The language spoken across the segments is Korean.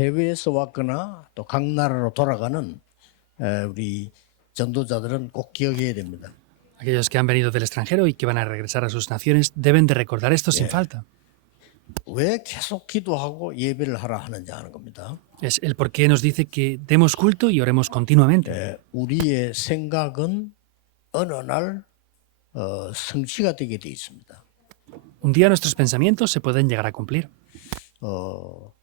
해외에서 왔거나 또 각 나라로 돌아가는 우리 전도자들은 꼭 기억해야 됩니다. Aquellos que han venido del extranjero y que van a regresar a sus naciones deben de recordar esto sin falta. 왜 계속 기도하고 예배를 하라 하는지 아는 겁니다. Es el por qué nos dice que demos culto y oremos continuamente. 우리의 생각은 어느 날 성취가 되게 돼 있습니다. Un día nuestros pensamientos se pueden llegar a cumplir.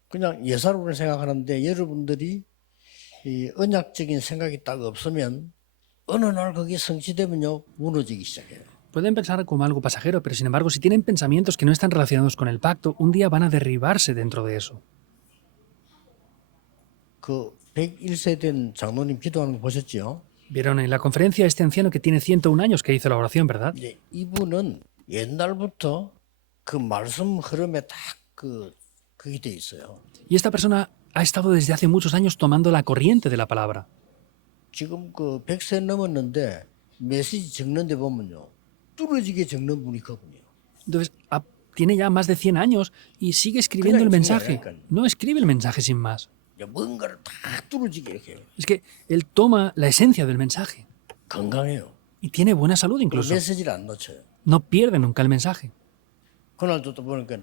그냥 예사로를 생각하는데 여러분들이 이 언약적인 생각이 딱 없으면 어느 날 그게 성취되면요 무너지기 시작해요. Pueden pensar como algo pasajero, pero sin embargo, si tienen pensamientos que no están relacionados con el pacto, un día van a derribarse dentro de eso. 그 101세 된 장로님 기도하는 거 보셨죠? Vieron en la conferencia a este anciano que tiene 101 años que hizo la oración, ¿verdad? 이제 이분은 옛날부터 그 말씀 흐름에 딱 그게 돼 있어요. Y esta persona ha estado desde hace muchos años tomando la corriente de la palabra. 지금 그 100세 넘었는데 메시지 적는데 보면요. 뚫어지게 적는 분이 그분이에요. Entonces, tiene ya más de 100 años y sigue escribiendo el mensaje. No escribe el mensaje sin más. 뭔가를 다 뚫어지게 이렇게 해요. Es que él toma la esencia del mensaje 건강해요. y tiene buena salud incluso. 메시지를 안 놓쳐요. No pierde nunca el mensaje. 그날도 또 보니까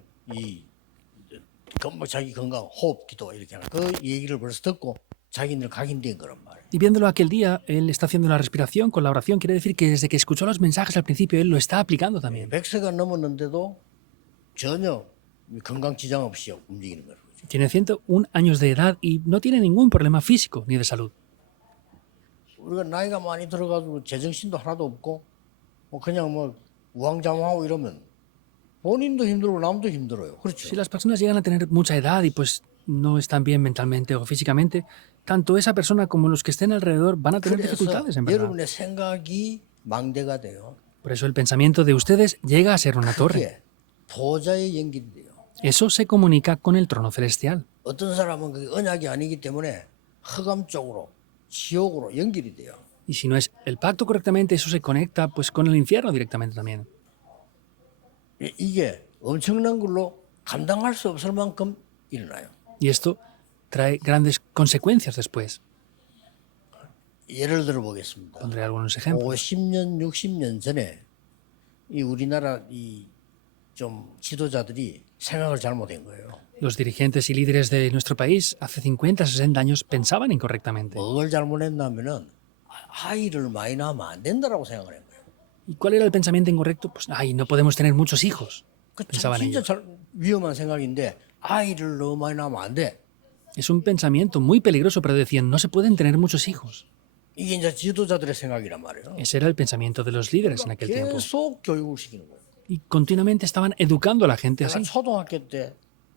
자기 건강 호흡 기도 이렇게 하나 그 얘기를 벌써 듣고 자기는 각인된 거란 말이에요. Y viéndolo aquel día, él está haciendo la respiración con la oración. Quiere decir que desde que escuchó los mensajes al principio, él lo está aplicando también. 100세가 넘었는데도 전혀 건강 지장 없이 움직이는 거예요. Tiene 101 años de edad y no tiene ningún problema físico ni de salud. 우리가 나이가 많이 들어가지고 제정신도 하나도 없고 그냥 우왕좌왕하고 이러면 본인도 힘들고 남도 힘들어요. 그렇죠? Si las personas llegan a tener mucha edad y pues no están bien mentalmente o físicamente, tanto esa persona como los que estén alrededor van a tener dificultades, en verdad. 여러분의 생각이 망대가 돼요. Por eso el pensamiento de ustedes llega a ser una torre. 그게 보좌에 연결돼요. Eso se comunica con el trono celestial. 어떤 사람은 그게 언약이 아니기 때문에 흑암 쪽으로 지옥으로 연결이 돼요. Y si no es el pacto correctamente, eso se conecta pues con el infierno directamente también. 이게 엄청난 걸로 감당할 수 없을 만큼 일어나요. Y esto trae grandes consecuencias después. 예를 들어 보겠습니다. Pondré algunos ejemplos. 50년, 60년 전에 이 우리나라 좀 지도자들이 생각을 잘못한 거예요. Los dirigentes y líderes de nuestro país hace 50, 60 años pensaban incorrectamente. 뭘 잘못했냐면은 아이를 많이 낳으면 안 된다라고 생각을 한 거예요. ¿Y cuál era el pensamiento incorrecto? Pues, no podemos tener muchos hijos. Pensaban 진짜 ellos. 위험한 생각인데 아이를 너무 많이 낳으면 안 돼. Es un pensamiento muy peligroso, pero decían, no se pueden tener muchos hijos. 이게 이제 지도자들의 생각이란 말이에요. Ese era el pensamiento de los líderes en aquel tiempo. 계속 교육을 시키는 거예요. Y continuamente estaban educando a la gente 내가 así. 초등학교 때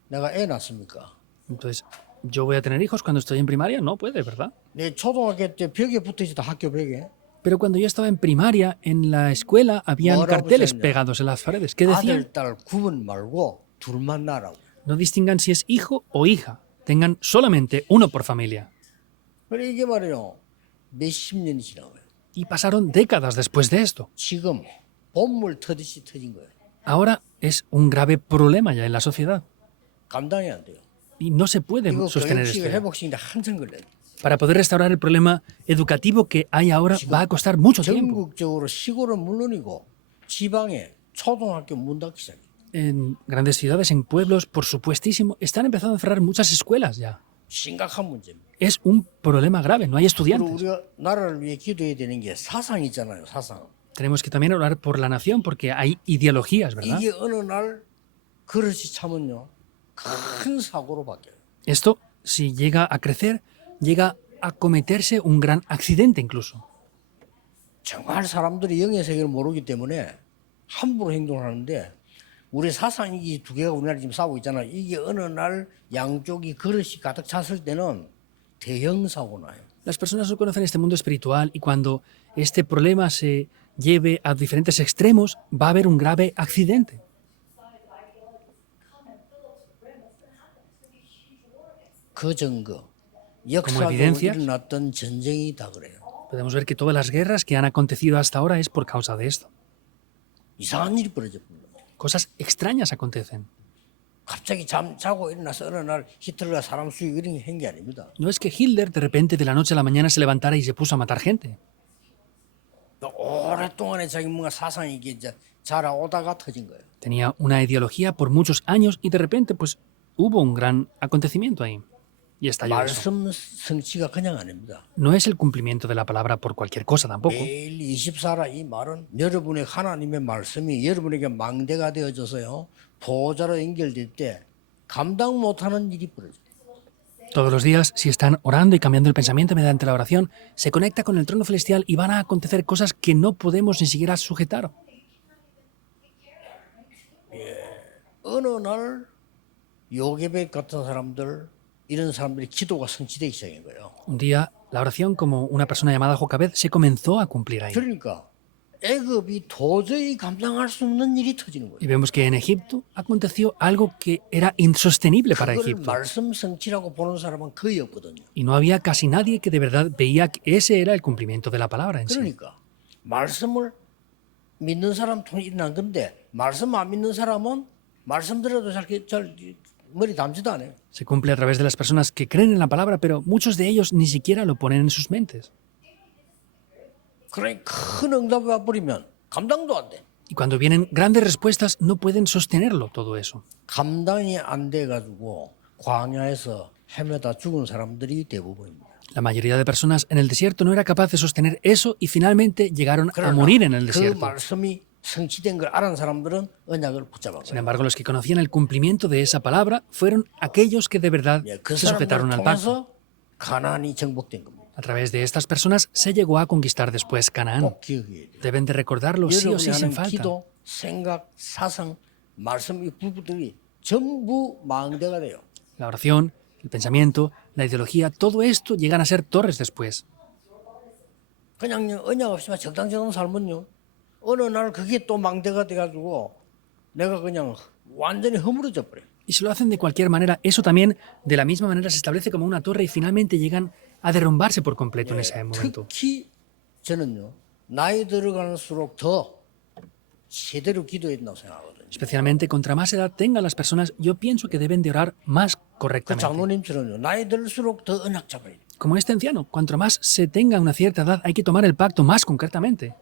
내가 애 낳습니까? Entonces, ¿yo voy a tener hijos cuando estoy en primaria? No puede, ¿verdad? 내 초등학교 때 벽에 붙어있다 학교 벽에 Pero cuando yo estaba en primaria, en la escuela, habían Ahora, carteles pues, pegados en las paredes que decían, 아들, 딸 구분 말고 둘만 낳으라고. no distingan si es hijo o hija, tengan solamente uno por familia. 그래 이게 말이에요. 몇십 년이 지난 거예요. Y pasaron décadas después de esto. 지금 본물 터듯이 터진 거예요. Ahora es un grave problema ya en la sociedad. 감당이 안 돼요. Y no se puede 이거 sostener 교육식 esto. 회복시키는데 한참 걸려요. Para poder restaurar el problema educativo que hay ahora va a costar mucho tiempo. 전국적으로 시골은 물론이고 지방에 초등학교 문 닫기 시작해요. En grandes ciudades, en pueblos, por supuestísimo, están empezando a cerrar muchas escuelas ya. 심각한 문제입니다. Es un problema grave, no hay 그리고 estudiantes. 우리가 나라를 위해 기도해야 되는 게 사상이 있잖아요. 사상. Tenemos que también orar por la nación porque hay ideologías, ¿verdad? 이게 어느 날 그릇이 차면요. 큰 사고로 바뀌어요. Esto, si llega a crecer, llega a cometerse un gran accidente incluso. 정말 사람들이 영의 세계를 모르기 때문에 함부로 행동을 하는데 우리 사상이 이 두 개가 우리나라 지금 싸우고 있잖아요. 이게 어느 날 양쪽이 그릇이 가득 찼을 때는 대형 사고 나요. Las personas no conocen este mundo espiritual y cuando este problema se lleve a diferentes extremos, va a haber un grave accidente. 그 증거, 역사적으로 evidencias, 일어났던 전쟁이 다 그래요. Podemos ver que todas las guerras que han acontecido hasta ahora es por causa de esto. 이상한 일이 벌어집니다. Cosas extrañas acontecen. 갑자기 자고 일어나서 어느 날 히틀러가 사람 죽이고 이런 게 한 게 아닙니다. No es que Hitler de repente de la noche a la mañana se levantara y se puso a matar gente. 오랫동안에 자기 뭔가 사상이 이게 이제 자라오다가 터진 거예요. Tenía una ideología por muchos años y de repente pues hubo un gran acontecimiento ahí. Y estalló eso. 말씀 성취가 그냥 아닙니다. No es el cumplimiento de la palabra por cualquier cosa tampoco. 매일 24라 이 말은 여러분의 하나님의 말씀이 여러분에게 망대가 되어져서요. 보호자로 연결될 때 감당 못하는 일이 벌어져요. Todos los días, si están orando y cambiando el pensamiento mediante la oración, se conecta con el trono celestial y van a acontecer cosas que no podemos ni siquiera sujetar. 어느 날 요게벳 같은 사람들 이런 사람들이 기도가 성취되기 시작한 거예요. Un día, la oración, como una persona llamada Jocabed, se comenzó a cumplir ahí. 그러니까 애굽이 도저히 감당할 수 없는 일이 터지는 거예요. Y vemos que en Egipto aconteció algo que era insostenible para 그걸 Egipto. 말씀 성취라고 보는 사람은 거의 없거든요. Y no había casi nadie que de verdad veía que ese era el cumplimiento de la palabra en sí. 그러니까 말씀을 믿는 사람 통해 일어난 건데 말씀 안 믿는 사람은 말씀 들어도 잘 머리 담지도 않아요. Se cumple a través de las personas que creen en la palabra, pero muchos de ellos ni siquiera lo ponen en sus mentes. 그러니 큰 응답이 와버리면 감당도 안 돼. Y cuando vienen grandes respuestas, no pueden sostenerlo todo eso. 감당이 안 돼가지고 광야에서 헤매다 죽은 사람들이 대부분입니다. La mayoría de personas en el desierto no era capaz de sostener eso y finalmente llegaron a morir en el 그 desierto. 말씀이 성취된 걸 알은 사람들은 언약을 붙잡은 Sin 거예요. embargo, los que conocían el cumplimiento de esa palabra fueron aquellos que de verdad 그 se 사람들을 sujetaron al pacto. 통해서 가나안이 정복된 겁니다. A través de estas personas se llegó a conquistar después Canaán. 꼭 기억해야 돼요. Deben de recordarlo sí o 여러분이 sí sin 하는 falta. 기도, 생각, 사상, 말씀 이 부분들이 전부 망대가 돼요. La oración, el pensamiento, la ideología, todo esto llegan a ser torres después. 그냥 언약 없이만 적당적당 살면요. 어느 날 그게 또 망대가 돼가지고 내가 그냥 완전히 허물어져 버려. Y si lo hacen de cualquier manera, eso también de la misma manera se establece como una torre y finalmente llegan a derrumbarse por completo en ese momento. 특히 저는요. 나이 들어갈수록 더 제대로 기도해야 된다고 생각하거든요. Especialmente contra más edad tengan las personas, yo pienso que deben de orar más 그 correctamente. 장로님처럼요. 나이 들수록 더 언약 잡아야 돼요. Como este anciano, cuanto más se tenga una cierta edad, hay que tomar el pacto más concretamente.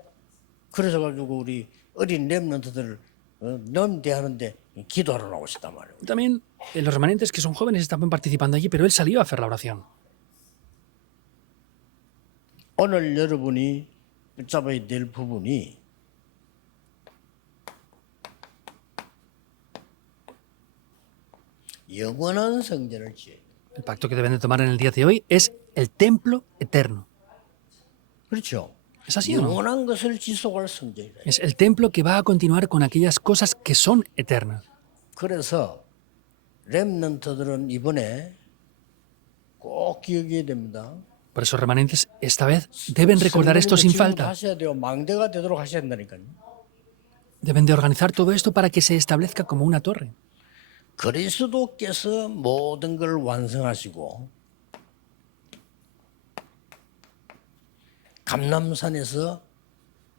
그래서 가지고 우리 어린 렘넌트들 넘대하는데 기도하러 나오시단 말이에요. También los remanentes que son jóvenes estaban participando allí, pero él salió a hacer la oración. 오늘 여러분이 붙잡아야 될 부분이 영원한 성전을 지어야 돼요. El pacto que deben de tomar en el día de hoy es el templo eterno. 그렇죠. ¿Es así o no? 영원한 것을 지속할 성전이다. Es el templo que va a continuar con aquellas cosas que son eternas. 그래서 렘넌트들은 이번에 꼭 기억해야 됩니다. Por eso, remanentes, esta vez deben recordar esto sin 지금 falta. 하셔야 돼요. 망대가 되도록 하셔야 된다니까요. Deben de organizar todo esto para que se establezca como una torre. 그리스도께서 모든 걸 완성하시고 감람산에서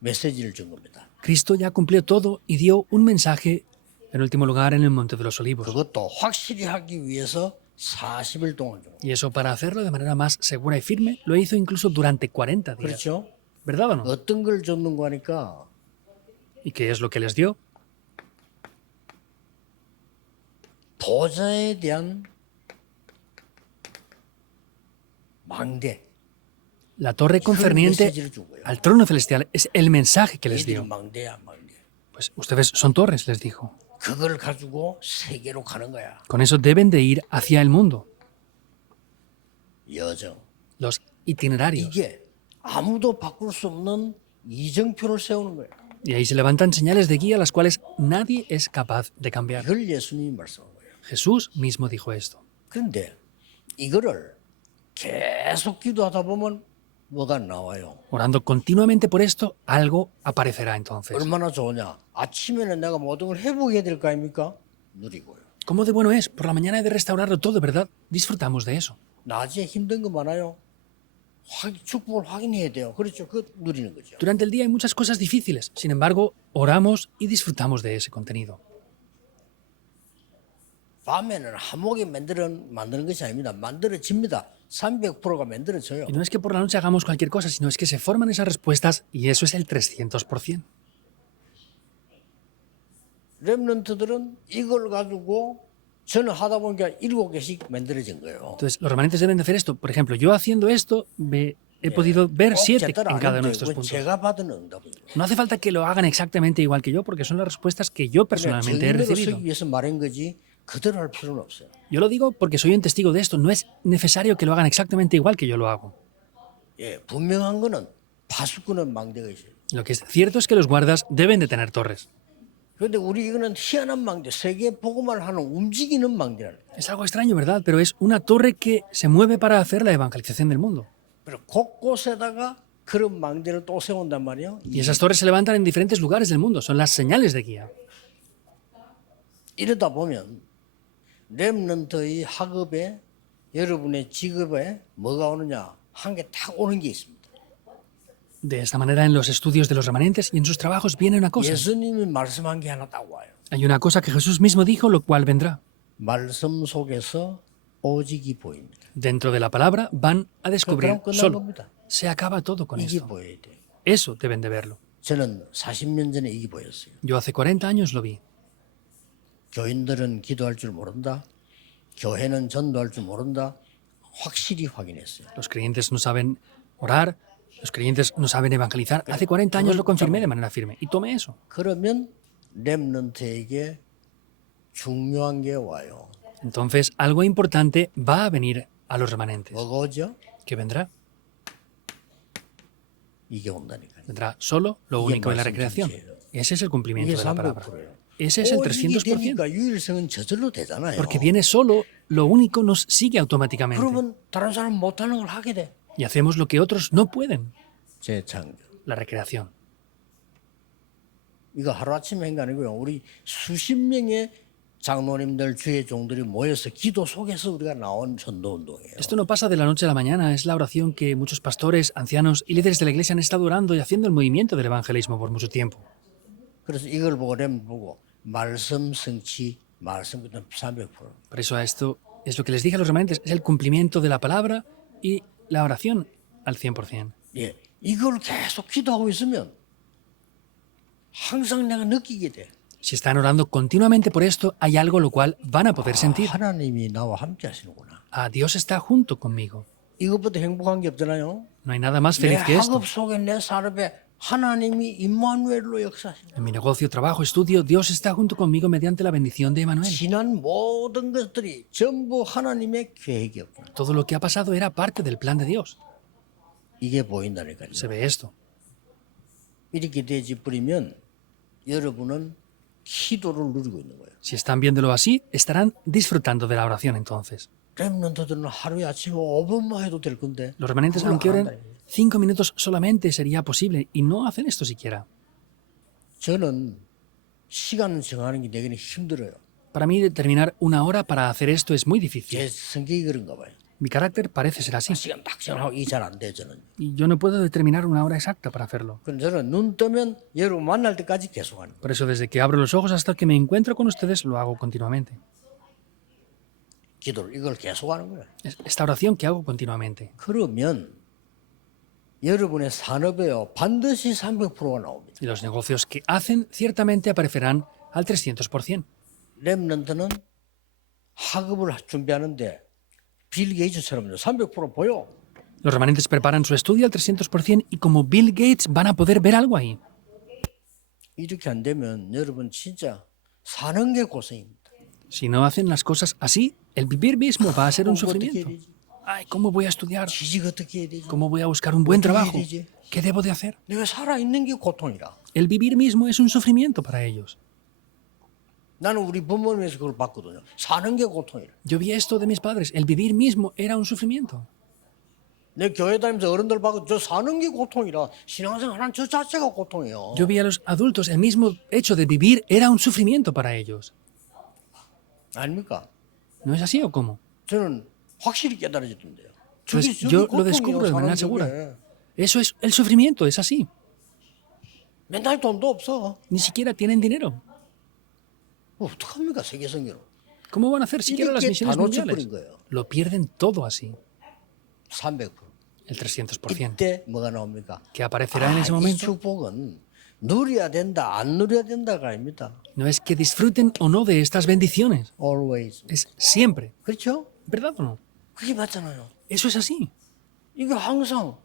메시지를 준 겁니다. Cristo ya cumplió todo y dio un mensaje, en último lugar, en el Monte de los Olivos. 그것도 확실히 하기 위해서 40일 동안 준 거예요. Y eso, para hacerlo de manera más segura y firme, lo hizo incluso durante 40 días. 그렇죠? ¿Verdad o no? 어떤 걸 줬는 거 하니까 ¿Y qué es lo que les dio? 보좌에 대한 망대. La torre concerniente 메시지를 준 거예요. al trono celestial es el mensaje que les 얘들이 dio. 망대야, 망대. Pues ustedes son torres, les dijo. 그걸 가지고 세계로 가는 거야. Con eso deben de ir hacia el mundo. 여정. Los itinerarios. 이게 아무도 바꿀 수 없는 이정표를 세우는 거예요. Y ahí se levantan señales de guía las cuales nadie es capaz de cambiar. 이걸 예수님이 말씀한 거예요. Jesús mismo dijo esto. 그런데 이거를 계속 기도하다 보면 뭐가 나와요. Orando continuamente por esto, algo aparecerá entonces. 얼마나 좋으냐. 아침에는 내가 모든 걸 회복해야 될 거 아닙니까? 누리고요. ¿Cómo de bueno es? Por la mañana he de restaurarlo todo, ¿verdad? Disfrutamos de eso. 낮에 힘든 거 많아요. 축복을 확인해야 돼요. 그렇죠. 그 누리는 거죠. Durante el día hay muchas cosas difíciles. Sin embargo, oramos y disfrutamos de ese contenido. 밤에는 한목에 만드는 것이 아닙니다. 만들어집니다. 300%가 만들어져요. Y no es que por la noche hagamos cualquier cosa, sino es que se forman esas respuestas y eso es el 300%. 렘넌트들은 이걸 가지고 저는 하다 보니까 7개씩 만들어진 거예요. Entonces, los remanentes deben de hacer esto. Por ejemplo, yo haciendo esto he podido ver 꼭 7 제대로 en 안 cada uno 해도 de estos 되고 puntos. 제가 받은 응답입니다. No hace falta que lo hagan exactamente igual que yo, porque son las respuestas que yo personalmente he 증인으로 recibido. 서기 위해서 말한 거지 그대로 할 필요는 없어요. Yo lo digo porque soy un testigo de esto. No es necesario que lo hagan exactamente igual que yo lo hago. 예, 분명한 거는 파수꾼은 망대가 있어요. Lo que es cierto es que los guardas deben de tener torres. 그런데 우리 이거는 희한한 망대, 세계 복음을 하는 움직이는 망대라는 거예요. Es algo extraño, ¿verdad? Pero es una torre que se mueve para hacer la evangelización del mundo. 그리고 곳곳에다가 그런 망대를 또 세운단 말이에요. Y esas torres se levantan en diferentes lugares del mundo. Son las señales de guía. 이러다 보면 렘넌트의 학업에 여러분의 직업에 뭐가 오느냐 한 개 딱 오는 게 있습니다. De esta manera, en los estudios de los remanentes y en sus trabajos viene una cosa. 예수님이 말씀한 게 하나 딱 와요. Hay una cosa que Jesús mismo dijo, lo cual vendrá. 말씀 속에서 오직이 보입니다. Dentro de la palabra van a descubrir 그럼 끝난 solo. 겁니다. Se acaba todo con 이게 esto. 보여야 돼. Eso deben de verlo. 저는 40년 전에 이게 보였어요. Yo hace 40 años lo vi. 교인들은 기도할 줄 모른다. 교회는 전도할 줄 모른다. 확실히 확인했어요. Los creyentes no saben orar, los creyentes no saben evangelizar. Hace 40 años lo confirmé de manera firme y tomé eso. 그러면 렘넌트에게 중요한 게 와요. Entonces, algo importante va a venir a los remanentes. 뭐가 오죠? ¿Qué vendrá? 이게 온다니까요. Vendrá solo lo 이게 único de la 말씀 recreación. 전체예요. Ese es el cumplimiento 이게 de la palabra. 300%예요. Ese es el 오직이 300%. 되니까 유일성은 저절로 되잖아요. Porque viene solo, lo único nos sigue automáticamente. 그러면 다른 사람 못하는 걸 하게 돼. Y hacemos lo que otros no pueden. 재창조. La recreación. 이거 하루아침에 한 게 아니고요. 우리 수십 명의 장로님들 주의 종들이 모여서 기도 속에서 우리가 나온 전도운동이에요. Esto no pasa de la noche a la mañana, es la oración que muchos pastores, ancianos y líderes de la iglesia han estado orando y haciendo el movimiento del evangelismo por mucho tiempo. 그래서 이걸 보고 렘 보고 말씀 성취, 말씀 그다음 300%. Por eso a esto es lo que les dije a los remanentes, es el cumplimiento de la palabra y la oración al 100%. 예, 이걸 계속 기도하고 있으면 항상 내가 느끼게 돼. Si están orando continuamente por esto, hay algo lo cual van a poder sentir. 하나님이 나와 함께 하시는구나. Ah, Dios está junto conmigo. 이것보다 행복한 게 없잖아요. No hay nada más 내 feliz que esto. 학업 속에 내 산업에 하나님이 임마누엘로 역사하시는. En mi negocio, trabajo, estudio, Dios está junto conmigo mediante la bendición de Emmanuel. 지난 모든 것들이 전부 하나님의 계획이었구나. Todo lo que ha pasado era parte del plan de Dios. 이게 보인다니까요. Se ve esto. 이렇게 되지 뿌리면 여러분은 기도를 누리고 있는 거예요. Si están viéndolo así, estarán disfrutando de la oración entonces. 렘넌트들은 하루에 아침에 5분만 해도 될 건데 Los remanentes, 그걸 aunque 안 oren 한다니까요. 5 minutos solamente, sería posible y no hacen esto siquiera. 저는 시간 정하는 게 내게는 힘들어요. Para mí, determinar una hora para hacer esto es muy difícil. 제 성격이 그런가 봐요. Mi carácter parece ser así. 시간 딱 정하고 이게 잘 안 돼 저는. Y yo no puedo determinar una hora exacta para hacerlo. 그럼 저는 눈 뜨면 여러분 만날 때까지 계속 하는 거예요. Por eso, desde que abro los ojos hasta que me encuentro con ustedes, lo hago continuamente. 기도를 이걸 계속 하는 거예요. Esta oración que hago continuamente. 그러면 여러분의 산업에요 반드시 300%가 나옵니다. Y los negocios que hacen ciertamente aparecerán al 300%. 렘넌트는 학업을 준비하는데 빌 게이츠처럼요 300% 보여. Los remanentes preparan su estudio al 300% y como Bill Gates van a poder ver algo ahí. 이렇게 안 되면 여러분 진짜 사는 게 고생입니다. Si no hacen las cosas así, el vivir mismo va a ser un 어떻게 해야 sufrimiento. 되지? Ay, ¿cómo voy a estudiar? 취직 어떻게 해야 되지? ¿Cómo voy a buscar un buen trabajo? ¿Qué debo de hacer? 내가 살아있는 게 고통이라. El vivir mismo es un sufrimiento para ellos. 나는 우리 부모님에서 그걸 봤거든요. 사는 게 고통이라. Yo vi esto de mis padres. El vivir mismo era un sufrimiento. 내 교회 다니면서 어른들 봐도 저 사는 게 고통이라. 신앙생활 하는 저 자체가 고통이에요. Yo vi a los adultos, el mismo hecho de vivir era un sufrimiento para ellos. 아닙니까? ¿No es así o cómo? 저는 확실히 깨달아지던데요. Pues yo lo descubro de manera segura. Eso es el sufrimiento, es así. 맨날 돈도 없어. Ni siquiera tienen dinero. 어떡합니까 세계성계로. ¿Cómo van a hacer siquiera las 이렇게 misiones 다 mundiales? 놓쳐버린 거예요. Lo pierden todo así, 300%. el 300%. 이때 뭐가 나옵니까? ¿Qué aparecerá en ese 이 momento? 축복은 누려야 된다, 안 누려야 된다가 아닙니다. No es que disfruten o no de estas bendiciones, Always. es siempre. 그렇죠? ¿Verdad o no? 그게 맞잖아요. Eso es así. 이게 항상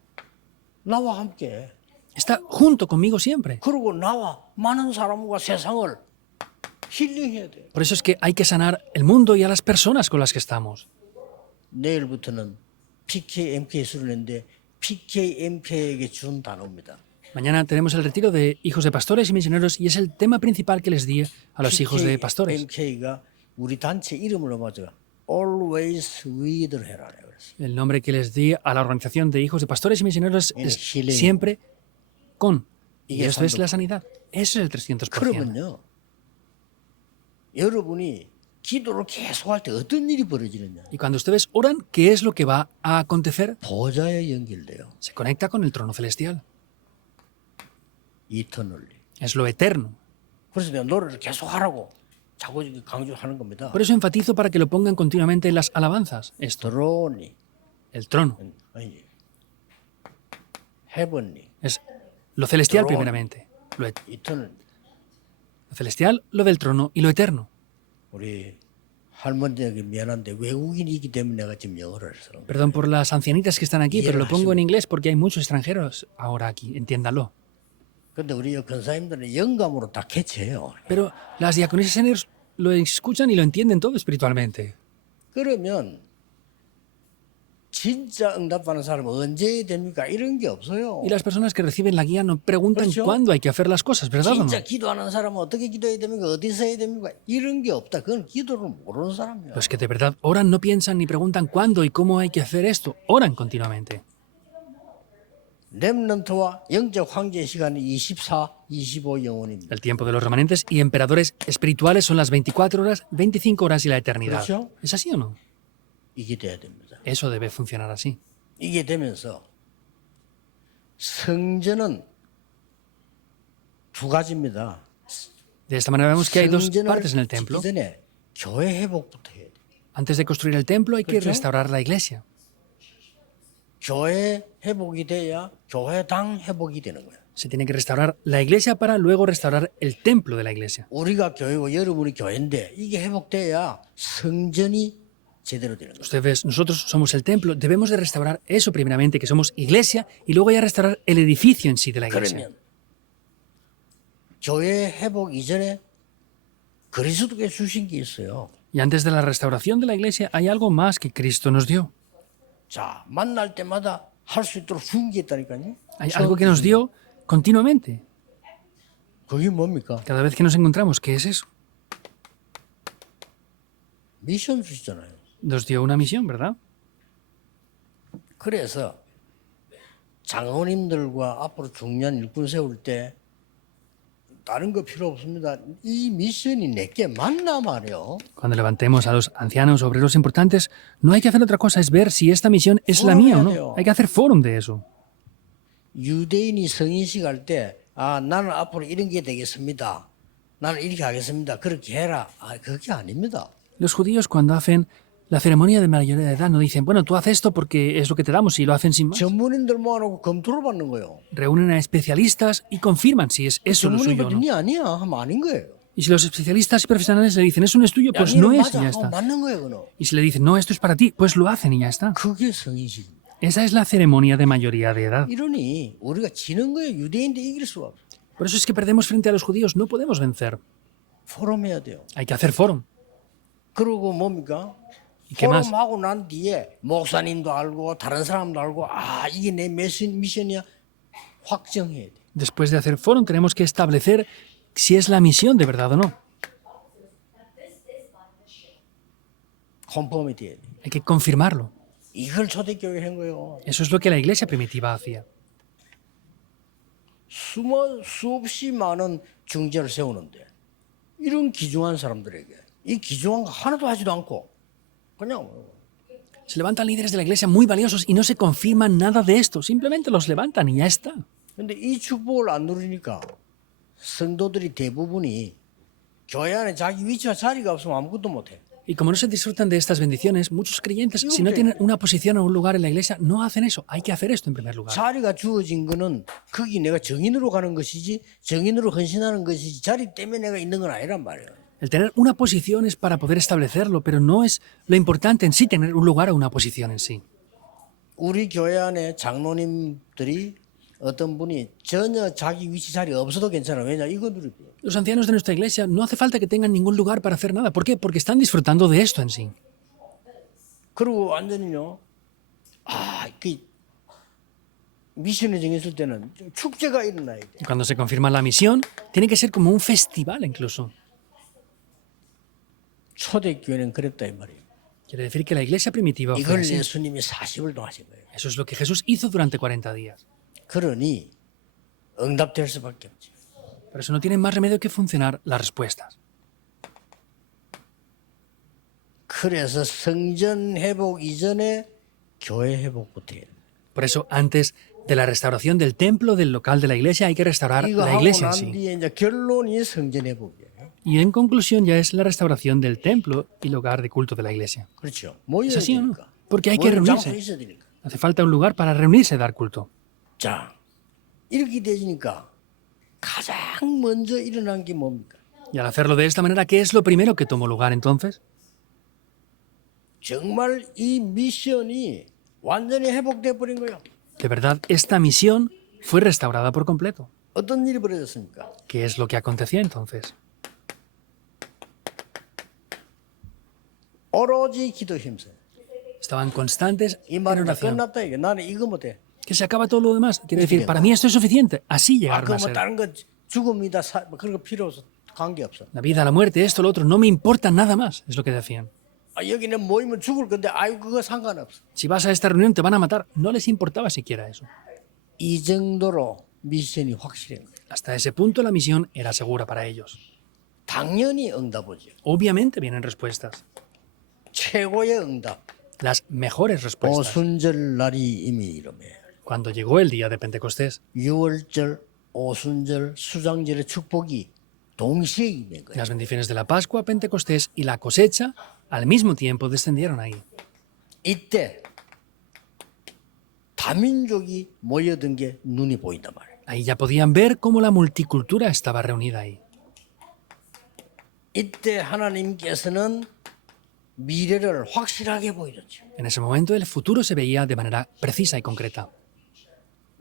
나와 함께. Está junto conmigo siempre. 그리고 나와 많은 사람과 세상을 힐링해야 돼. Por eso es que hay que sanar el mundo y a las personas con las que estamos. 내일부터는 PKMK 수련회인데 PKMK에게 준 단어입니다. Mañana tenemos el retiro de hijos de pastores y misioneros y es el tema principal que les di a los hijos de pastores. PKMK가 우리 단체 이름으로 맞아. Always with를 해라 그랬어. El nombre que les di a la organización de hijos de pastores y misioneros es healing. siempre con. Y 이게 eso es la 산도. sanidad. Eso es el 300%. 그러면요. 여러분이 기도를 계속할 때 어떤 일이 벌어지느냐? Y cuando ustedes oran, ¿qué es lo que va a acontecer? 보좌에 연결돼요. Se conecta con el trono celestial. 이터널리. Es lo eterno. 그래서 내가 노래를 계속하라고 자꾸 강조하는 겁니다. Por eso enfatizo para que lo pongan continuamente en las alabanzas. Esto, 드론이 el trono. 아니 헤븐이 Es lo celestial Trono. primeramente. 이터널. Lo celestial, lo del trono y lo eterno. 우리 할머니에게 미안한데 외국인이기 때문에 내가 지금 영어를 해서. Perdón por las ancianitas que están aquí, pero lo pongo en inglés porque hay muchos extranjeros ahora aquí. Entiéndanlo. 근데 우리 권사님들은 영감으로 다 캐치해요. Pero las diaconisas seniors lo escuchan y lo entienden todo espiritualmente. 그러면 진짜 응답받는 사람은 언제 됩니까? 이런 게 없어요. Y las personas que reciben la guía no preguntan 그렇죠? cuándo hay que hacer las cosas, ¿verdad o no? 진짜 기도하는 사람은 어떻게 기도해야 됩니까? 어디서 해야 됩니까? 이런 게 없다. 그건 기도를 모르는 사람이야. Los que de verdad oran no piensan ni preguntan cuándo y cómo hay que hacer esto. Oran continuamente. 렘넌트와 영적 황제 시간이 24, 25 영원입니다. El tiempo de los remanentes y emperadores espirituales son las 24 horas, 25 horas y la eternidad. 그렇죠? ¿Es así o no? 이게 돼야 됩니다. Eso debe funcionar así. 이게 되면서 성전은 두 가지입니다. De esta manera vemos que hay dos 성전을 partes en el templo. 짓기 전에 교회 회복부터 해야 돼. Antes de construir el templo hay que 그렇죠? restaurar la iglesia. 교회 회복이 돼야 교회당 회복이 되는 거야. Se tiene que restaurar la iglesia para luego restaurar el templo de la iglesia. 우리가 교회고 여러분이 교회인데 이게 회복돼야 성전이 제대로 되는 거야. Ustedes, nosotros somos el templo, debemos de restaurar eso primeramente, que somos iglesia, y luego ya restaurar el edificio en sí de la iglesia. 그러면 교회 회복 이전에 그리스도께 주신 게 있어요. Y antes de la restauración de la iglesia hay algo más que Cristo nos dio. 자, 만날 때마다 할 수 있도록 준 게 있다니까요. Hay algo que nos dio continuamente, 그게 뭡니까? cada vez que nos encontramos. ¿Qué es eso? 미션 주시잖아요. Nos dio una misión, ¿verdad? 그래서 장로님들과 앞으로 중요한 일꾼 세울 때 다른 거 필요 없습니다. 이 미션이 내게 맞나 말이요. Cuando levantemos a los ancianos obreros importantes, no hay que hacer otra cosa, es ver si esta misión es la mía o no. Hay que hacer fórum de eso. 유대인이 성인식 할 때, 아, 나는 앞으로 이런 게 되겠습니다. 나는 이렇게 하겠습니다. 그렇게 해라. 아, 그게 아닙니다. Los judíos cuando hacen la ceremonia de mayoría de edad no dicen, bueno, tú haz esto porque es lo que te damos y lo hacen sin más. 전문인들 모아놓고 검토를 받는 거예요. Reúnen a especialistas y confirman si es eso lo suyo o 전문인들이 no. 니 아니야 하면 아닌 거예요. Y si los especialistas y profesionales le dicen, eso no es tuyo, pues 야, no 니는 es y 맞아 ya 하면 está. 맞는 거예요, 그는. Y si le dicen, no, esto es para ti, pues lo hacen y ya está. 그게 성인식입니다. Esa es la ceremonia de mayoría de edad. 이러니 우리가 지는 거예요. 유대인들 이길 수가 없어. Por eso es que perdemos frente a los judíos, no podemos vencer. 포럼해야 돼요. Hay que hacer fórum. 그리고 뭡니까? ¿Y qué más? 포럼하고 난 뒤에 목사님도 알고 다른 사람도 알고 아 이게 내 미션이야 확정해야 돼. Después de hacer fórum tenemos que establecer si es la misión de verdad o no. 컨펌이 돼야 돼. Hay que confirmarlo. 이걸 초대교회 한 거예요. Eso es lo que la iglesia primitiva hacía. 수없이 많은 중재를 세우는데 이런 기중한 사람들에게 이 기중한 거 하나도 하지도 않고 그냥 Se levantan líderes de la iglesia muy valiosos y no se confirman nada de esto. Simplemente los levantan y ya está. 근데 이 축복을 안 누리니까 성도들이 대부분이 교회 안에 자기 위치와 자리가 없으면 아무것도 못해. Y como no se disfrutan de estas bendiciones, muchos creyentes, si no tienen una posición o un lugar en la iglesia, no hacen eso. Hay que hacer esto en primer lugar. 자리가 주어진 거는 거기 내가 정인으로 가는 것이지 정인으로 헌신하는 것이지 자리 때문에 내가 있는 건 아니란 말이에요. El tener una posición es para poder establecerlo, pero no es lo importante en sí tener un lugar o una posición en sí. 우리 교회 안에 장로님들이 어떤 분이 전혀 자기 위치 자리 없어도 괜찮아. 왜냐? 이거 누리고. Los ancianos de nuestra iglesia no hace falta que tengan ningún lugar para hacer nada. ¿Por qué? Porque están disfrutando de esto en sí. 그리고 완전히요. 그 미션을 정했을 때는 축제가 일어나야 돼. Y cuando se confirma la misión, tiene que ser como un festival incluso. 초대교회는 그랬다 이 말이에요. Quiere decir que la iglesia primitiva fue 이걸 así. 예수님이 40을 동하신 거예요. Eso es lo que Jesús hizo durante 40 días. 그러니 응답될 수밖에 없지. Por eso no tienen más remedio que funcionar las respuestas. 그래서 성전 회복 이전에 교회 회복부터 해야 돼. Por eso, antes de la restauración del templo, del local de la iglesia, hay que restaurar 이거 la 하고 iglesia en 난 sí. 뒤에 이제 결론이 성전 회복이에요. Y en conclusión ya es la restauración del templo y lugar de culto de la iglesia. 그렇죠. 모여야 ¿Es así o no? 되니까. Porque hay que 모이는 장소 reunirse. 있어야 되니까. Hace falta un lugar para reunirse y dar culto. 자, 이렇게 되니까 가장 먼저 일어난 게 뭡니까? Y al hacerlo de esta manera, ¿qué es lo primero que tomó lugar entonces? 정말 이 미션이 완전히 회복돼 버린 거예요. De verdad, esta misión fue restaurada por completo. 어떤 일이 벌어졌습니까? ¿Qué es lo que acontecía entonces? 오로지 기도 힘써요. Estaban constantes 이 en 말은 다 oración. 끝났다 이게. 나는 이거 못해. Que se acaba todo lo demás. Quiere decir, para mí esto es suficiente. Así llegaron 그거 a 뭐 ser. 다른 거 죽음이다 그런 거 필요 없어. 관계 없어. La vida, la muerte, esto, lo otro, no me importa nada más, es lo que decían. 여기는 모이면 죽을 건데 아유 그거 상관없어. Si vas a esta reunión te van a matar. No les importaba siquiera eso. 이 정도로 미션이 확실해요. Hasta ese punto la misión era segura para ellos. 당연히 응답오죠. Obviamente vienen respuestas. 최고의 응답. Las mejores respuestas. 오순절 날이 이미 이름에 Cuando llegó el día de Pentecostés, 유월절, 오순절, 수장절의 축복이 동시에 임한 거예요. las bendiciones de la Pascua, Pentecostés y la cosecha al mismo tiempo descendieron ahí. 이때 다민족이 모여든 게 눈이 보인단 말이에요. Ahí ya podían ver cómo la multicultura estaba reunida ahí. 이때 하나님께서는 미래를 확실하게 보여줬죠. En ese momento el futuro se veía de manera precisa y concreta.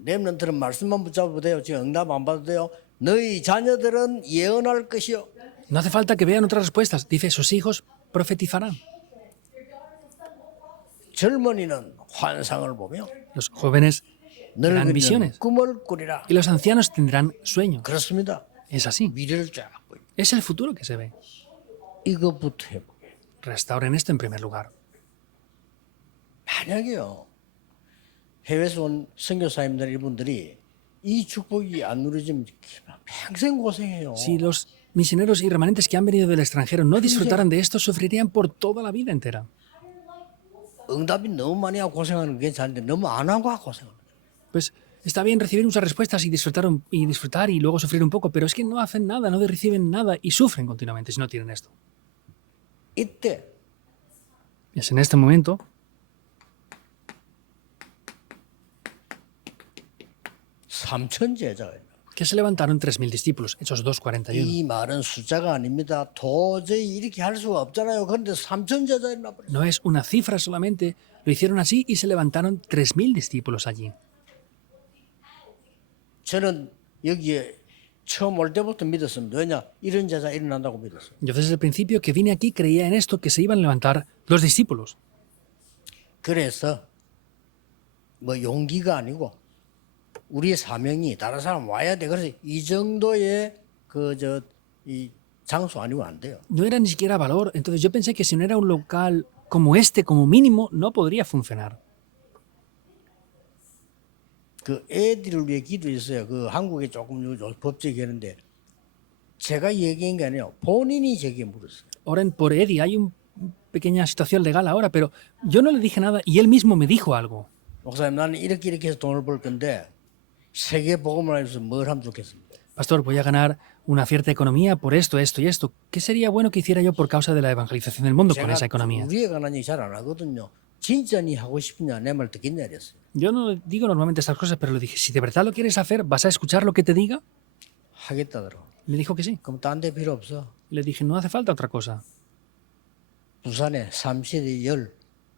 렘넌트는 말씀만 붙잡아도 돼요. 지금 응답 안 받아도 돼요. 너희 자녀들은 예언할 것이요. No hace falta que vean otras respuestas. Dice, sus hijos profetizarán. 젊은이는 환상을 보며 Los jóvenes tendrán 늙은이는 visiones 꿈을 꾸리라. y los ancianos tendrán sueños. 그렇습니다. Es así. 미래를 쫙 보여. Es el futuro que se ve. 이것부터 해보게. Restauren esto en primer lugar. 만약에요. 해외에서 온 선교사님들 이분들이 이 축복이 안 누려지면 평생 고생해요. Si los misioneros y remanentes que han venido del extranjero no disfrutaran de esto, sufrirían por toda la vida entera. 응답이 너무 많이 하고 고생하는 게 괜찮은데 너무 안 하고 고생하는 거예요. Pues está bien recibir muchas respuestas y disfrutar y luego sufrir un poco, pero es que no hacen nada, no reciben nada y sufren continuamente si no tienen esto. 이때 Es en este momento 삼천 제자가 있다. que se levantaron 3.000 discípulos, Hechos 2:41. 이 말은 숫자가 아닙니다. 도저히 이렇게 할 수가 없잖아요. 그런데 삼천 제자 있나 버려. No es una cifra solamente, lo hicieron así y se levantaron 3.000 discípulos allí. 저는 여기에 처음 올 때부터 믿었습니다. 왜냐? 이런 제자 일어난다고 믿었어요. Yo desde el principio que vine aquí creía en esto, que se iban a levantar los discípulos. 그래서 뭐 용기가 아니고 우리의 사명이 다른 사람 와야 돼. 그래서 이 정도의 이 장소 아니고 안 돼요. No era ni siquiera valor, entonces yo pensé que si no era un local como este, como mínimo, no podría funcionar. 그 애들을 위해 기도했어요. 그 한국에 조금 법적이 하는데 제가 얘기한 게 아니에요. 본인이 제게 물었어요. Oren por Eddie, hay una pequeña situación legal ahora, pero yo no le dije nada y él mismo me dijo algo. 목사님 나는 이렇게 해서 돈을 벌 건데 세계 복음을 해서 뭘 하면 좋겠습니다. Pastor, voy a ganar una cierta economía por esto, esto y esto. ¿Qué sería bueno que hiciera yo por causa de la evangelización del mundo con 제가 esa economía? 우리에 관한 얘기 잘 안 하거든요. 진짜 니 하고 싶으냐 내 말 듣겠냐 이랬어요. Yo no digo normalmente estas cosas, pero le dije, si de verdad lo quieres hacer, ¿vas a escuchar lo que te diga? 하겠다더라고. Me dijo que sí. 그럼 딴 데 필요 없어. Le dije, no hace falta otra cosa. 부산에 3시대 열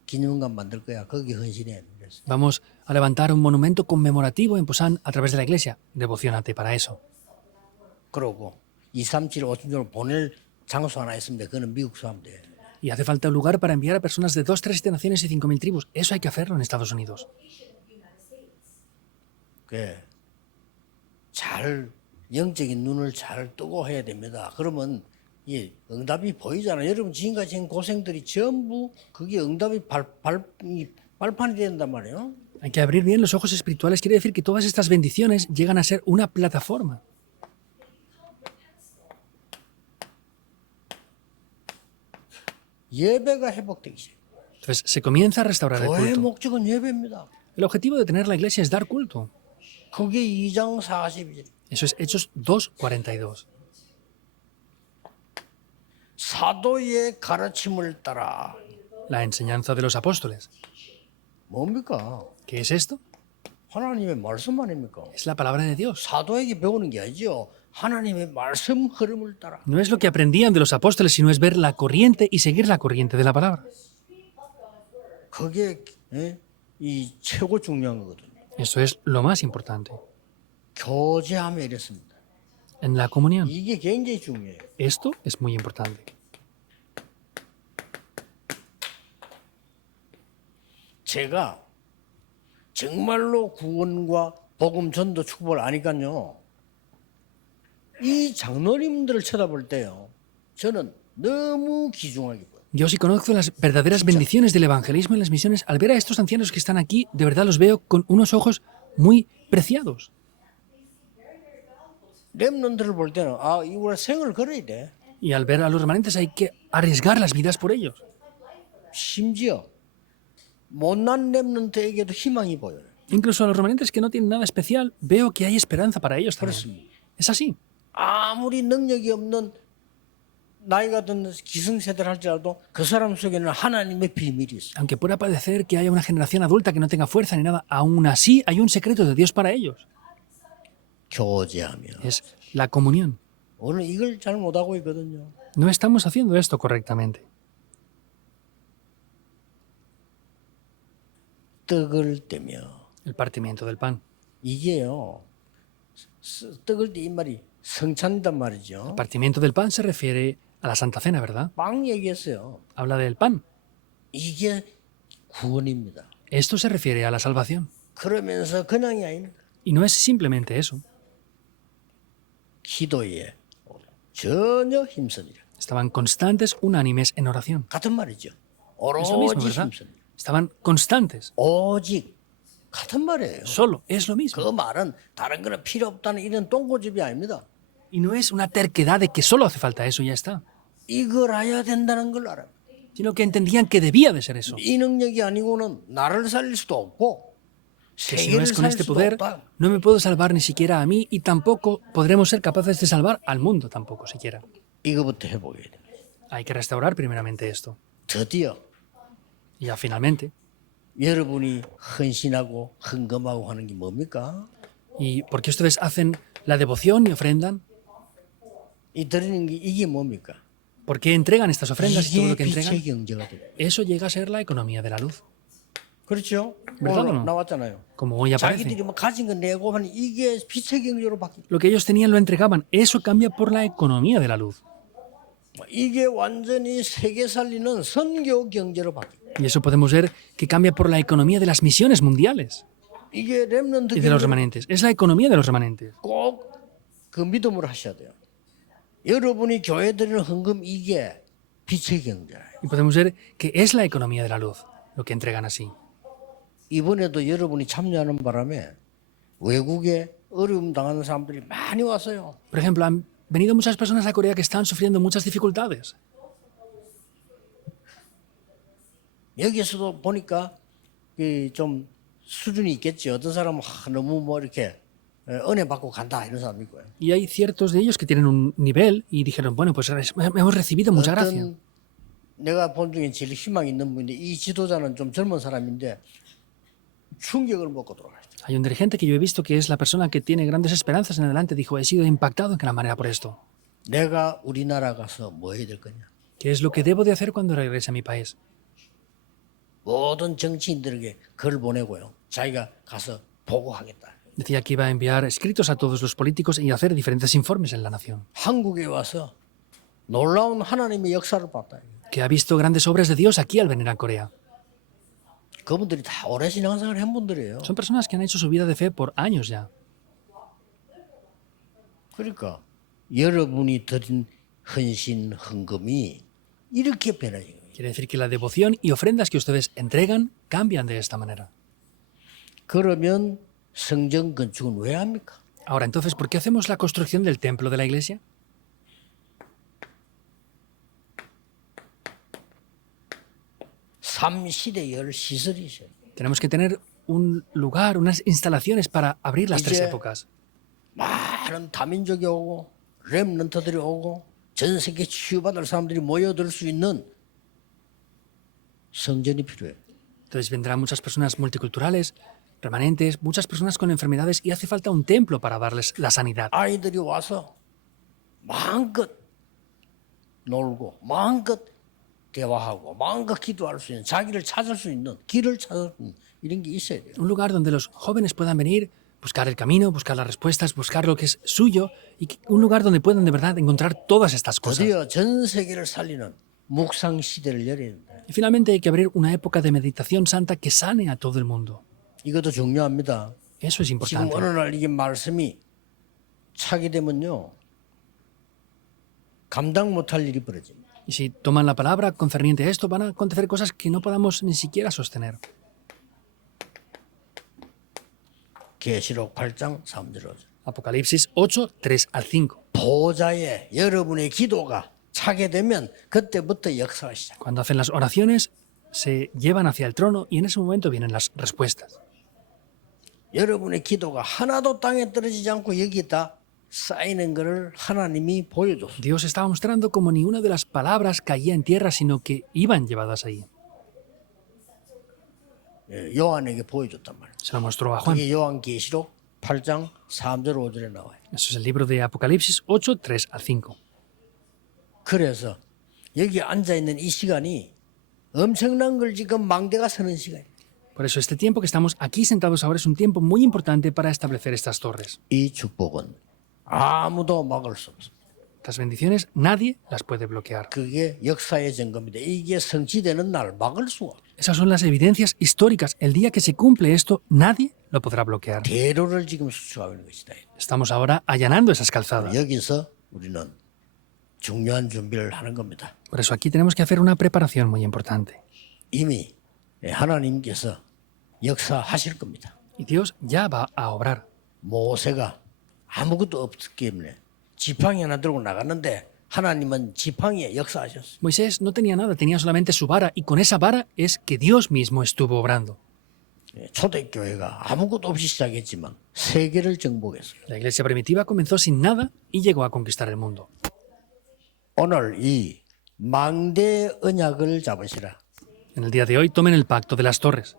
기념관 만들 거야. 거기 헌신해. 그랬어요. Vamos a levantar un monumento conmemorativo en Pusan a través de la iglesia. Devociónate para eso. 그러고 2, 3, 7, 5, 6을 보낼 장소 하나 있습니다. 그거는 미국 사람들. Y hace falta un lugar para enviar a personas de 2, 3, 7 naciones y 5.000 tribus. Eso hay que hacerlo en Estados Unidos. 잘 영적인 눈을 잘 뜨고 해야 됩니다. 그러면 이 응답이 보이잖아요. 여러분 지금까지 한 고생들이 전부 그게 응답이 발판이 된단 말이에요. Hay que abrir bien los ojos espirituales. Quiere decir que todas estas bendiciones llegan a ser una plataforma. 예배가 회복되기 시작해요. Entonces se comienza a restaurar el 교회의 culto. 목적은 예배입니다. El objetivo de tener la iglesia es dar culto. 그게 2장 40절. Eso es Hechos 2:42. 사도의 가르침을 따라. La enseñanza de los apóstoles. 뭡니까? ¿Qué es esto? 하나님의 말씀 아닙니까? Es la palabra de Dios. 사도에게 배우는 게 아니죠. 하나님의 말씀 흐름을 따라. No es lo que aprendían de los apóstoles, sino es ver la corriente y seguir la corriente de la palabra. 그게 이 최고 중요한 거거든요. Eso es lo más importante. 교제하며 이랬습니다. En la comunión. 이게 굉장히 중요해요. Esto es muy importante. 제가 정말로 구원과 복음 전도 축복을 아니까요. 이 장로님들을 쳐다볼 때요. 저는 너무 귀중하게 보여요. Yo sí conozco las verdaderas bendiciones del evangelismo y las misiones. Al ver a estos ancianos que están aquí, de verdad los veo con unos ojos muy preciados. 렘넌트를 볼 때는 이거 생을 걸어야 돼. Y al ver a los remanentes hay que arriesgar las vidas por ellos. 심지어 못난 렘넌트에게도 희망이 보여요. Incluso a los remanentes que no tienen nada especial, veo que hay esperanza para ellos también. Es así. 아무리 능력이 없는 나이가 든 기성세대를 할지라도 그 사람 속에는 하나님의 비밀이 있어요. Aunque pueda parecer que haya una generación adulta que no tenga fuerza ni nada, aún así hay un secreto de Dios para ellos. 교제하며. Es la comunión. 오늘 이걸 잘 못하고 있거든요. No estamos haciendo esto correctamente. 떡을 떼며. El partimiento del pan. 이게요. 떡을 떼 이 말이 성찬이단 말이죠. El partimiento del pan se refiere a la Santa Cena, ¿verdad? 빵 얘기했어요. Habla del pan. 이게 구원입니다. Esto se refiere a la salvación. 그러면서 그냥이 아닙니다. Y no es simplemente eso. 기도에 전혀 힘쓰니라. Estaban constantes, unánimes en oración. 같은 말이죠. Es lo mismo, 오로지 ¿verdad? 힘쓰니라. Estaban constantes. 오직 같은 말이에요. Solo es lo mismo. 그 말은 다른 거는 필요 없다는 이런 똥고집이 아닙니다. Y no es una terquedad de que solo hace falta eso y ya está. 이걸 해야 된다는 걸 알아요. Sino que entendían que debía de ser eso. 이 능력이 아니고는 나를 살릴 수도 없고 Que si no 세계를 es con 살릴 este 수도 poder, 없다. no me puedo salvar ni siquiera a mí y tampoco podremos ser capaces de salvar al mundo tampoco siquiera. 이거부터 해보게 돼요. Hay que restaurar primeramente esto. 드디어 Y ya finalmente. 여러분이 헌신하고 헌금하고 하는 게 뭡니까? ¿Y por qué ustedes hacen la devoción y ofrendan? 이 드리는 게 이게 뭡니까? ¿Por qué entregan estas ofrendas y todo 이게 lo que entregan? 빛의 경제가 돼요. Eso llega a ser la economía de la luz. 그렇죠? ¿Verdad o 오늘 no? 나왔잖아요. Como hoy aparece. 자기들이 뭐 가진 거 내고 하는 이게 빛의 경제로 바뀌. Lo que ellos tenían lo entregaban. Eso cambia por la economía de la luz. 이게 완전히 세계 살리는 선교 경제로 바뀌. Y eso podemos ver que cambia por la economía de las misiones mundiales 이게 렘넌트 y de los remanentes. Es la economía de los remanentes. 꼭그 믿음으로 하셔야 돼요. 여러분이 교회 드리는 헌금 이게 빛의 경제예요. Y podemos ver que es la economía de la luz lo que entregan así. 이번에도 여러분이 참여하는 바람에 외국에 어려움 당하는 사람들이 많이 왔어요. Por ejemplo, han venido muchas personas a Corea que están sufriendo muchas dificultades. 여기서도 보니까 좀 수준이 있겠지. 어떤 사람은 너무 뭐 이렇게 은혜 받고 간다 이런 사람도 있고요. Y hay ciertos de ellos que tienen un nivel y dijeron, bueno, pues hemos recibido mucha gracia. 어떤 내가 본 중에 제일 희망 있는 분인데 이 지도자는 좀 젊은 사람인데 충격을 먹고 돌아가요. Hay un dirigente que yo he visto que es la persona que tiene grandes esperanzas en adelante. Dijo, he sido impactado en gran manera por esto. 내가 우리나라 가서 뭐 해야 될 거냐? ¿Qué es lo que debo de hacer cuando regrese a mi país? 모든 정치인들에게 글 보내고요. 자기가 가서 보고하겠다. Decía que iba a enviar escritos a todos los políticos y hacer diferentes informes en la nación. 한국에 와서 놀라운 하나님의 역사를 봤다. Que ha visto grandes obras de Dios aquí al venir a Corea. 그분들이 다 오래 신앙생활을 한 분들이에요. Son personas que han hecho su vida de fe por años ya. 그러니까 여러분이 드린 헌신, 헌금이 이렇게 변해요. Quiere decir que la devoción y ofrendas que ustedes entregan cambian de esta manera. 그러면 성전 건축은 왜 합니까? Ahora, entonces, ¿por qué hacemos la construcción del templo de la iglesia? 삼시대 열 시설이셔요. Tenemos que tener un lugar, unas instalaciones para abrir las tres Dice- épocas. 많은 다민족이 오고 렘넌트들이 오고 전 세계 치유받을 사람들이 모여들 수 있는 성전이 필요해요. Entonces vendrán muchas personas multiculturales, remanentes, muchas personas con enfermedades y hace falta un templo para darles la sanidad. 아이들이 와서 마음껏 놀고 마음껏 대화하고 마음껏 기도할 수 있는 자기를 찾을 수 있는 길을 찾을 수 있는 이런 게 있어야 돼요. Un lugar donde los jóvenes puedan venir, buscar el camino, buscar las respuestas, buscar lo que es suyo y un lugar donde puedan de verdad encontrar todas estas cosas. 드디어 전 세계를 살리는 묵상 시대를 열어야 된다. Y finalmente hay que abrir una época de meditación santa que sane a todo el mundo. 이것도 중요합니다. Eso es 지금 importante. 어느 날 이게 말씀이 차게 되면요 감당 못할 일이 벌어집니다. Y si toman la palabra concerniente a esto, van a acontecer cosas que no podamos ni siquiera sostener. 계시록 8장 3절 5절. Apocalipsis 8, 3 al 5. 보호자의 여러분의 기도가 차게 되면 그때부터 역사가 시작. Cuando hacen las oraciones, se llevan hacia el trono y en ese momento vienen las respuestas. 여러분의 기도가 하나도 땅에 떨어지지 않고 여기다 쌓이는 것을 하나님이 보여줬어요. Dios estaba mostrando como ni una de las palabras caía en tierra, sino que iban llevadas ahí. 예, 요한에게 보여줬단 말이에요. Se lo mostró a Juan. 이게 요한계시록 8장 3절 5절에 나와요. Eso es el libro de Apocalipsis 8, 3 al 5. 그래서 여기 앉아있는 이 시간이 엄청난 걸 지금 망대가 서는 시간이에요. Por eso este tiempo que estamos aquí sentados ahora es un tiempo muy importante para establecer estas torres. 이 축복은 아무도 막을 수 없습니다. Estas bendiciones nadie las puede bloquear. 그게 역사의 증거입니다. 이게 성취되는 날 막을 수가 없어요. Esas son las evidencias históricas. El día que se cumple esto, nadie lo podrá bloquear. 대로를 지금 수축하고 있는 것이다. Estamos ahora allanando esas calzadas. 여기서 우리는 중요한 준비를 하는 겁니다. Por eso aquí tenemos que hacer una preparación muy importante. 이미 하나님께서 역사하실 겁니다. Y Dios ya va a obrar. 모세가 아무것도 없기 때문에 지팡이 하나 들고 나갔는데 하나님은 지팡이에 역사하셨어요. Moisés no tenía nada, tenía solamente su vara y con esa vara es que Dios mismo estuvo obrando. 초대교회가 아무것도 없이 시작했지만 세계를 정복했어요. La iglesia primitiva comenzó sin nada y llegó a conquistar el mundo. 오늘 이 망대 언약을 잡으시라. En el día de hoy tomen el pacto de las torres.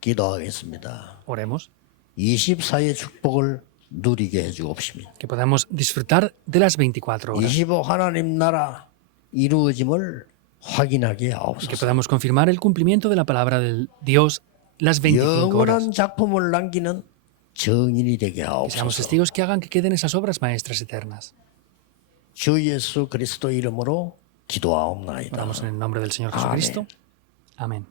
기도하겠습니다. Oremos, 24의 축복을 누리게 해주옵시며 que podamos disfrutar de las 24 horas 25 하나님 나라 이루어짐을 확인하게 y que 하옵소서. podamos confirmar el cumplimiento de la palabra del Dios las 25 horas. 영원한 작품을 남기는 정인이 되게 Que seamos 하옵소서. testigos que hagan que queden esas obras maestras eternas. 주 예수 그리스도 이름으로 기도하옵나이다. Oramos en el nombre del Señor Jesucristo. Amén.